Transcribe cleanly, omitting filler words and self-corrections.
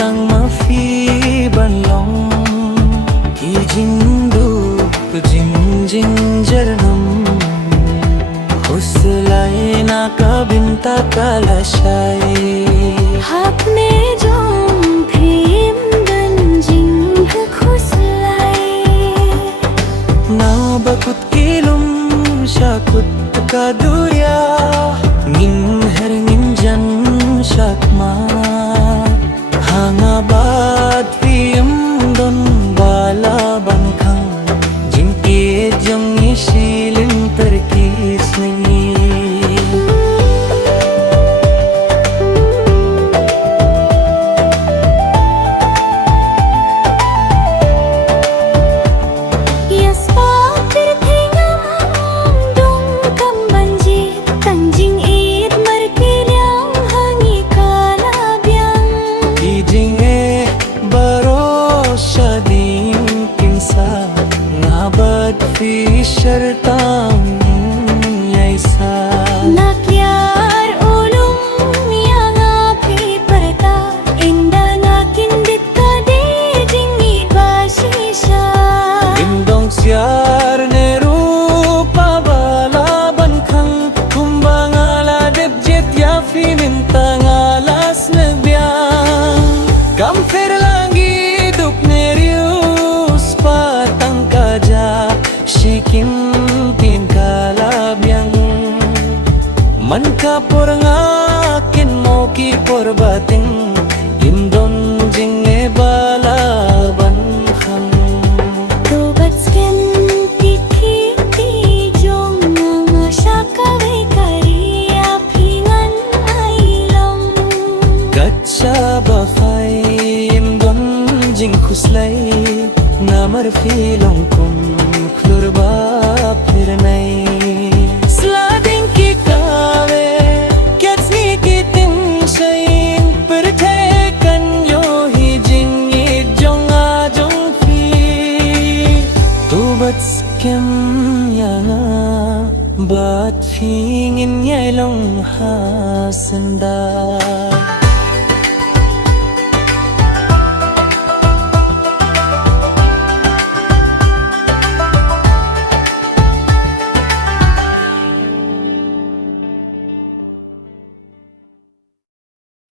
Tang mafi banlong ki jindu jing jarnam huslai na kabinta kalashai आपने जो भीम गंजिंग खुसलाई na bakut kilum shakut kaduya ngin her ngin jan shakma Hangabad film don bala bangkhang jinke jong isilin terkis ni Yes patir thingam dong kam banji tanjing it markilyang hangi kala byang Kijinge baro shading kinsa ngabad fisher tang yaisa Nakyar ulum yang api perta indah nakindit kade jingi basisha Indong siar ne rupa bala bankhang kumbang ala debjet ya fi mintang alas nebyang kam fer langi duk ne rius patang kaja shikim tin kalabyang man ka por ngakin mo ki por bating indon jing e bala bankhang Tobat skin tiki tijong nga syakawe kariya pingan ailam Gacha bafai imdon jing khuslai namar filong kum